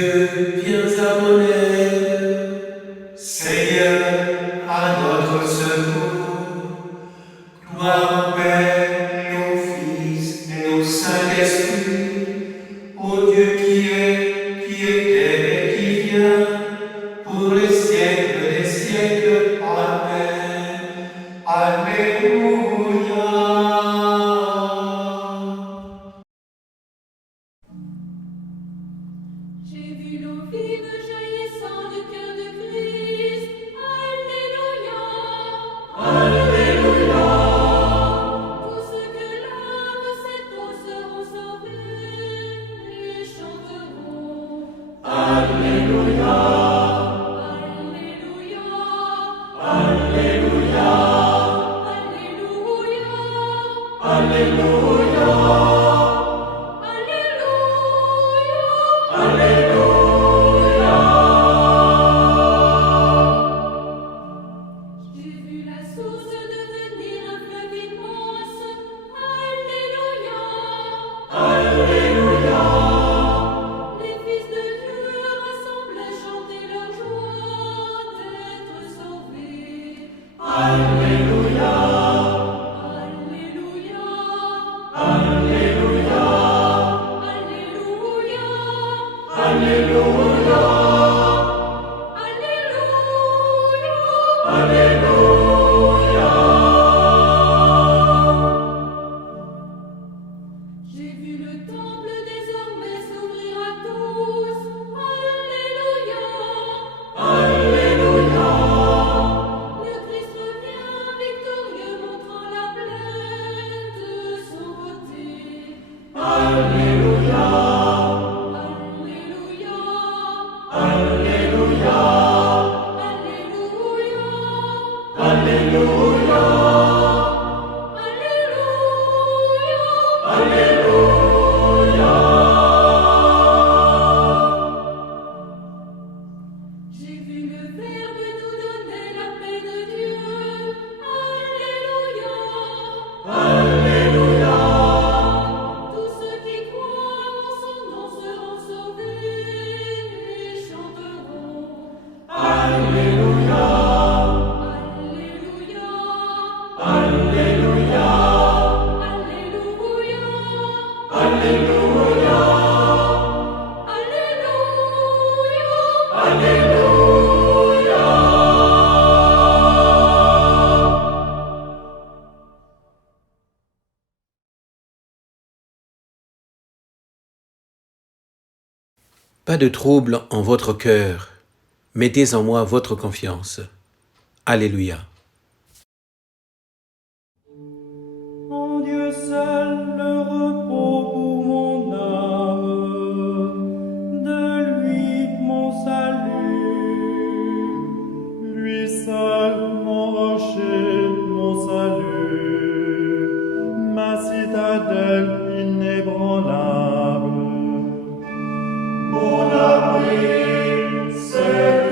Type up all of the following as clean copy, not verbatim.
Dieu, viens à mon aide. Seigneur, à notre secours. Gloire au Père et au Fils et au Saint-Esprit, au Dieu qui était et qui vient, pour les siècles des siècles. Amen. Alléluia. J'ai vu l'eau vive jaillissant du cœur de Christ. Alléluia. Alléluia. Tous ceux que lave cette eau seront sauvés et chanteront. Alléluia. Alléluia. Alléluia. Alléluia. Alléluia. J'ai vu la source devenir un fleuve immense. Alléluia. Alléluia. Les fils de Dieu rassemblés chanter leur joie d'être sauvés. Alléluia. Alléluia. Alléluia. Alléluia. Alléluia. J'ai vu le temple désormais s'ouvrir à tous. Alléluia. Alléluia. Le Christ revient victorieux, montrant la plaine de son côté. Alléluia. Alléluia. Alléluia. Alléluia. Alléluia. J'ai vu le Verbe nous donner la paix de Dieu. Alléluia. Alléluia. Tous ceux qui croient en son nom seront sauvés et chanteront. Alléluia. Alléluia. Alléluia. Alléluia. Alléluia. Pas de trouble en votre cœur. Mettez en moi votre confiance. Alléluia. En Dieu seul le repos pour mon âme, de lui mon salut, lui seul mon rocher, mon salut, ma citadelle inébranlable. Mon abri, c'est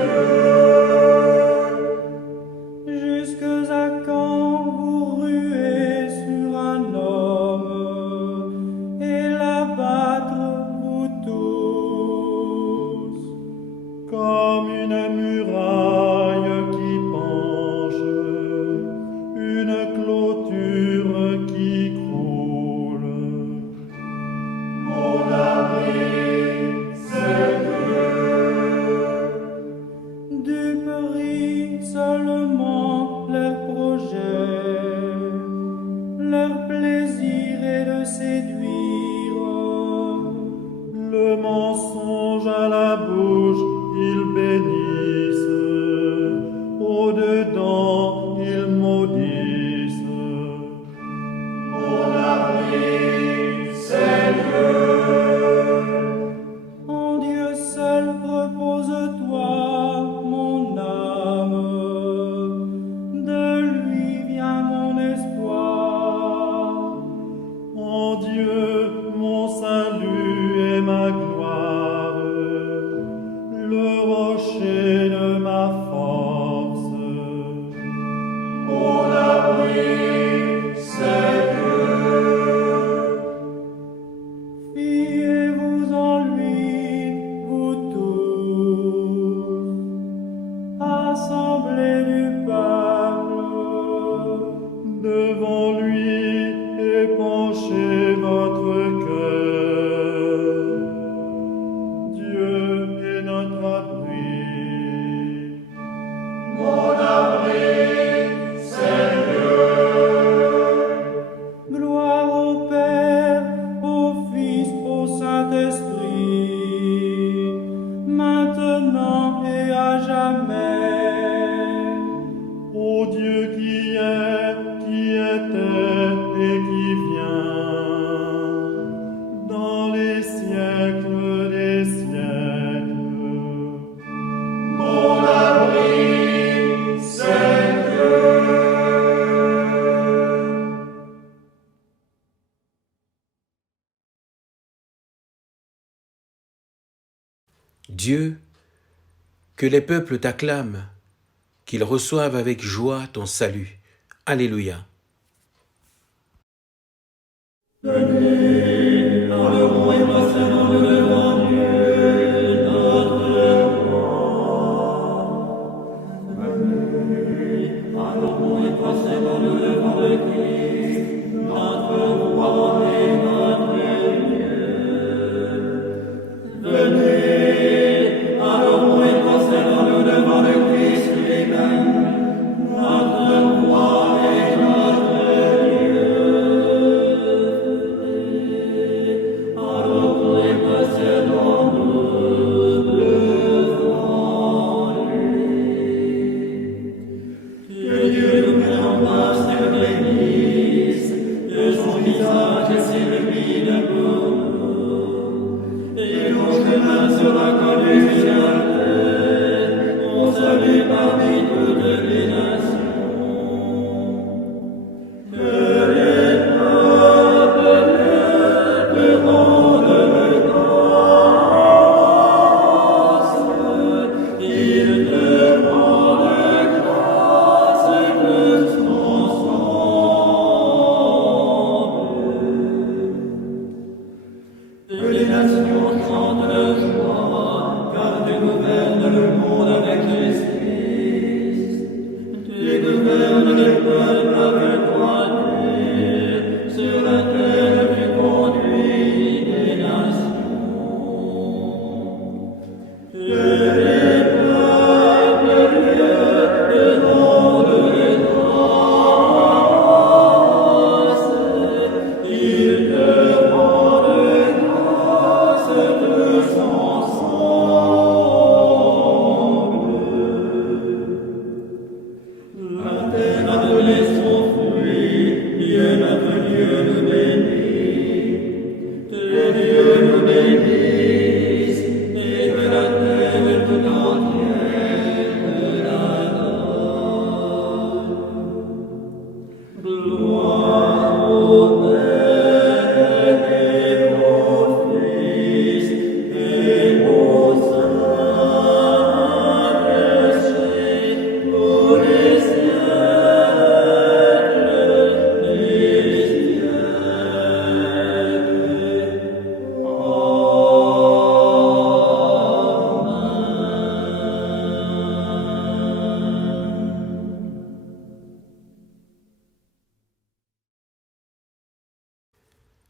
jusque à quand vous ruez sur un homme et l'abattre vous tous comme une muraille qui penche, une clôture qui croule. Mon abri, c'est duperie seulement leurs projets, leur plaisir est de séduire, le mensonge à la bouche ils bénissent, au-dedans ils maudissent. Mon abri, c'est en Dieu seul repose-toi, mon âme, de lui vient mon espoir. En Dieu mon salut et ma gloire, le rocher de ma force. Mon abri, c'est fiez-vous en lui, vous tous. Dieu, que les peuples t'acclament, qu'ils reçoivent avec joie ton salut. Alléluia.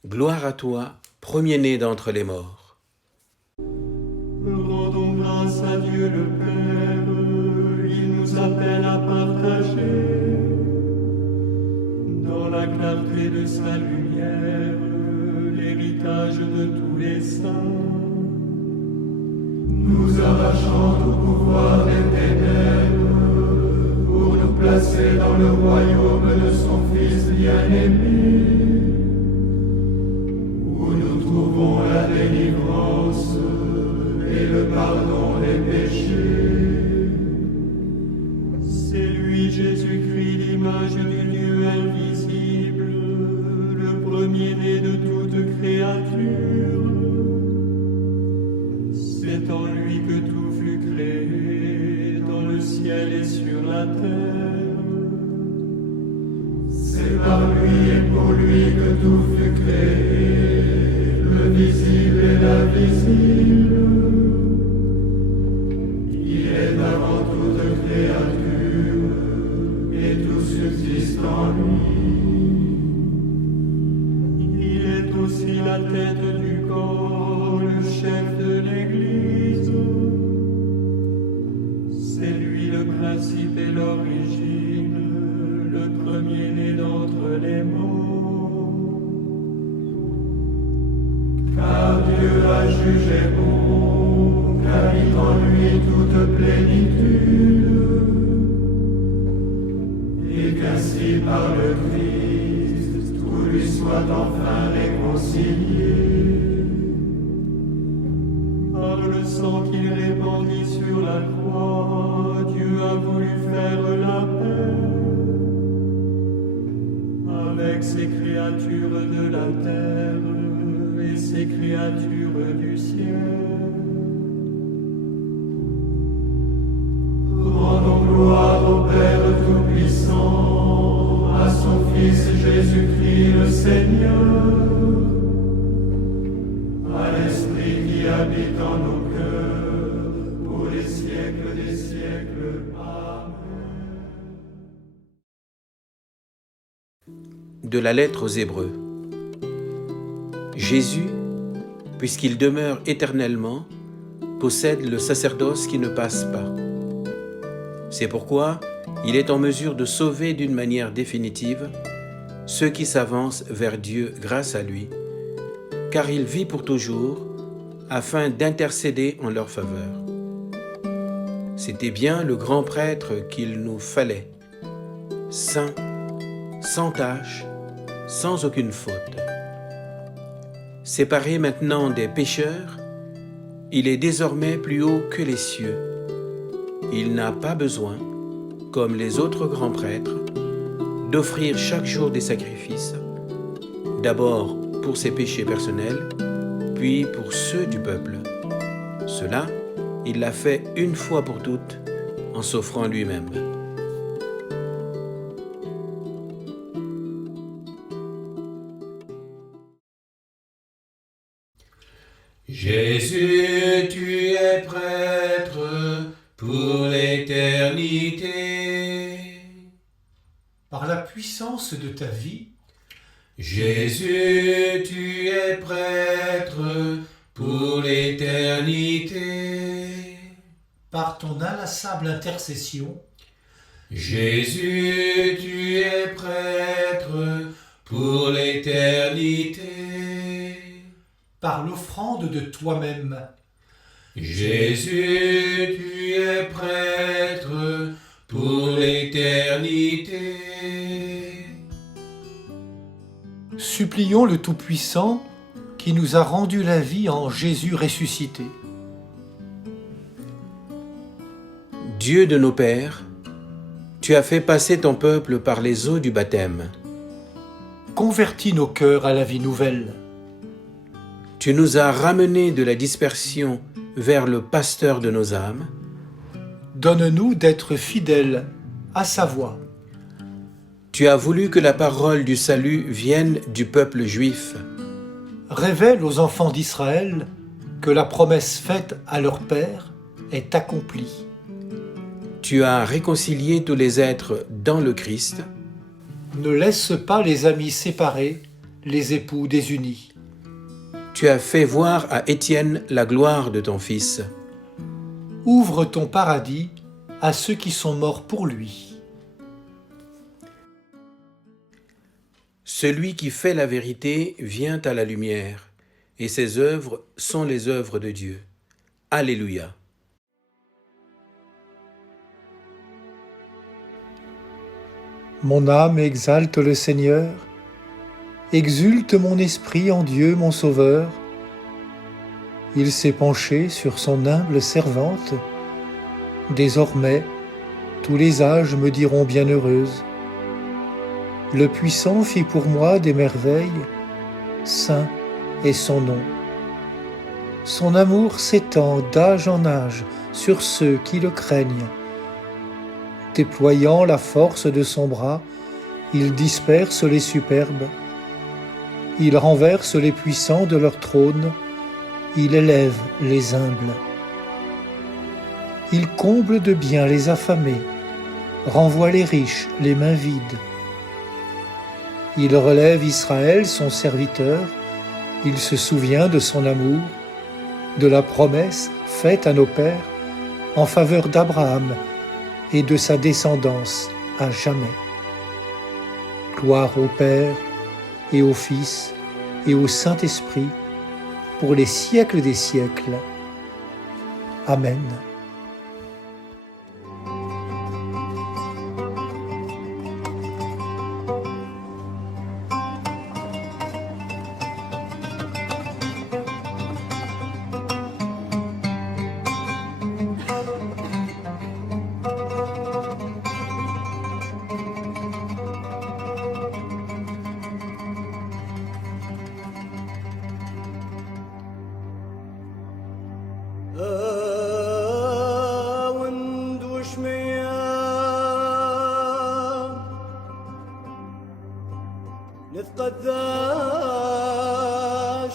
Gloire à toi, premier-né d'entre les morts. Rendons grâce à Dieu le Père, il nous appelle à partager dans la clarté de sa lumière l'héritage de tous les saints. Nous arrachant tout pouvoir des ténèbres pour nous placer dans le royaume de son Fils bien-aimé, où nous trouvons la délivrance et le pardon des péchés. C'est lui, Jésus-Christ, l'image du Dieu invisible, le premier-né de toute créature. C'est en lui que tout fut créé, dans le ciel et sur la terre. C'est par lui et pour lui que tout fut créé, le visible et l'invisible. Il est avant toute créature, et tout subsiste en lui. Il est aussi la tête du corps, le chef de l'Église. C'est lui le principe et l'origine, le premier-né d'entre les morts. Car Dieu a jugé bon, qu'habite en lui toute plénitude, et qu'ainsi par le Christ, tout lui soit enfin réconcilié. Par le sang qu'il répandit sur la croix, Dieu a voulu faire la paix avec ses créatures de la terre et ses créatures du ciel. Seigneur, à l'Esprit qui habite en nos cœurs, pour les siècles des siècles. Amen. De la lettre aux Hébreux. Jésus, puisqu'il demeure éternellement, possède le sacerdoce qui ne passe pas. C'est pourquoi il est en mesure de sauver d'une manière définitive ceux qui s'avancent vers Dieu grâce à lui, car il vit pour toujours afin d'intercéder en leur faveur. C'était bien le grand prêtre qu'il nous fallait, saint, sans tache, sans aucune faute. Séparé maintenant des pécheurs, il est désormais plus haut que les cieux. Il n'a pas besoin, comme les autres grands prêtres, d'offrir chaque jour des sacrifices, d'abord pour ses péchés personnels, puis pour ceux du peuple. Cela, il l'a fait une fois pour toutes, en s'offrant lui-même. Jésus, tu es prêtre pour l'éternité. Par la puissance de ta vie, Jésus, tu es prêtre pour l'éternité. par ton inlassable intercession, Jésus, tu es prêtre pour l'éternité. par l'offrande de toi-même, Jésus, tu es prêtre pour l'éternité. supplions le Tout-Puissant qui nous a rendu la vie en Jésus ressuscité. Dieu de nos pères, tu as fait passer ton peuple par les eaux du baptême. Convertis nos cœurs à la vie nouvelle. Tu nous as ramenés de la dispersion vers le pasteur de nos âmes. Donne-nous d'être fidèles à sa voix. Tu as voulu que la parole du salut vienne du peuple juif. Révèle aux enfants d'Israël que la promesse faite à leur Père est accomplie. Tu as réconcilié tous les êtres dans le Christ. Ne laisse pas les amis séparés, les époux désunis. Tu as fait voir à Étienne la gloire de ton Fils. Ouvre ton paradis à ceux qui sont morts pour lui. Celui qui fait la vérité vient à la lumière, et ses œuvres sont les œuvres de Dieu. Alléluia. Mon âme exalte le Seigneur, exulte mon esprit en Dieu mon Sauveur. Il s'est penché sur son humble servante. Désormais, tous les âges me diront bienheureuse. Le Puissant fit pour moi des merveilles, saint est son nom. Son amour s'étend d'âge en âge sur ceux qui le craignent. Déployant la force de son bras, il disperse les superbes. Il renverse les puissants de leur trône, il élève les humbles. Il comble de bien les affamés, renvoie les riches les mains vides. Il relève Israël, son serviteur, il se souvient de son amour, de la promesse faite à nos pères en faveur d'Abraham et de sa descendance à jamais. Gloire au Père et au Fils et au Saint-Esprit, pour les siècles des siècles. Amen.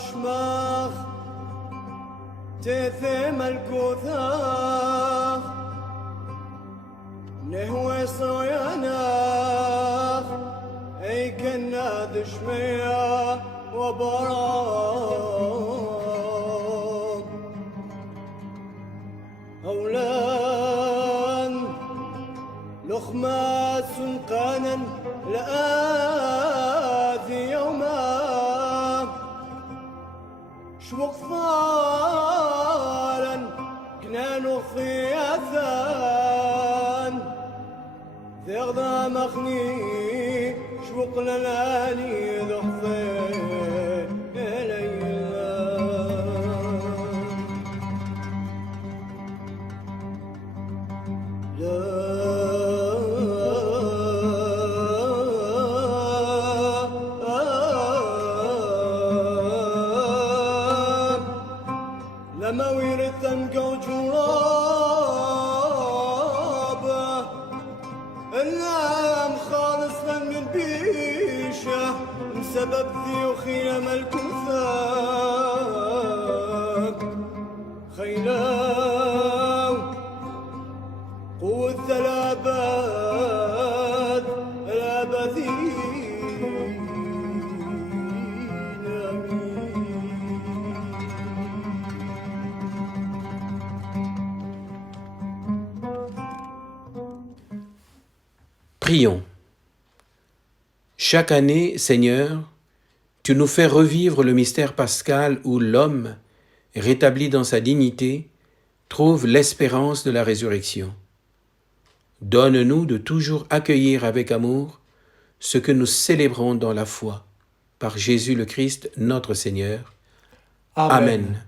شماخ تثم الكوثاخ نهوي صياناخ اي كنا دشمية وبراق أولان لخما سنقانا لآذي يوما شوق ثالا كنانو ثياثان ذغدا مخني شوق لناني ذحفي لما ويرثن جرابه النام خالص من البيشه بسبب ذيوخي الكوثاق خيلاو قوة الاباد الابدين Prions. Chaque année, Seigneur, tu nous fais revivre le mystère pascal où l'homme, rétabli dans sa dignité, trouve l'espérance de la résurrection. Donne-nous de toujours accueillir avec amour ce que nous célébrons dans la foi. Par Jésus le Christ, notre Seigneur. Amen.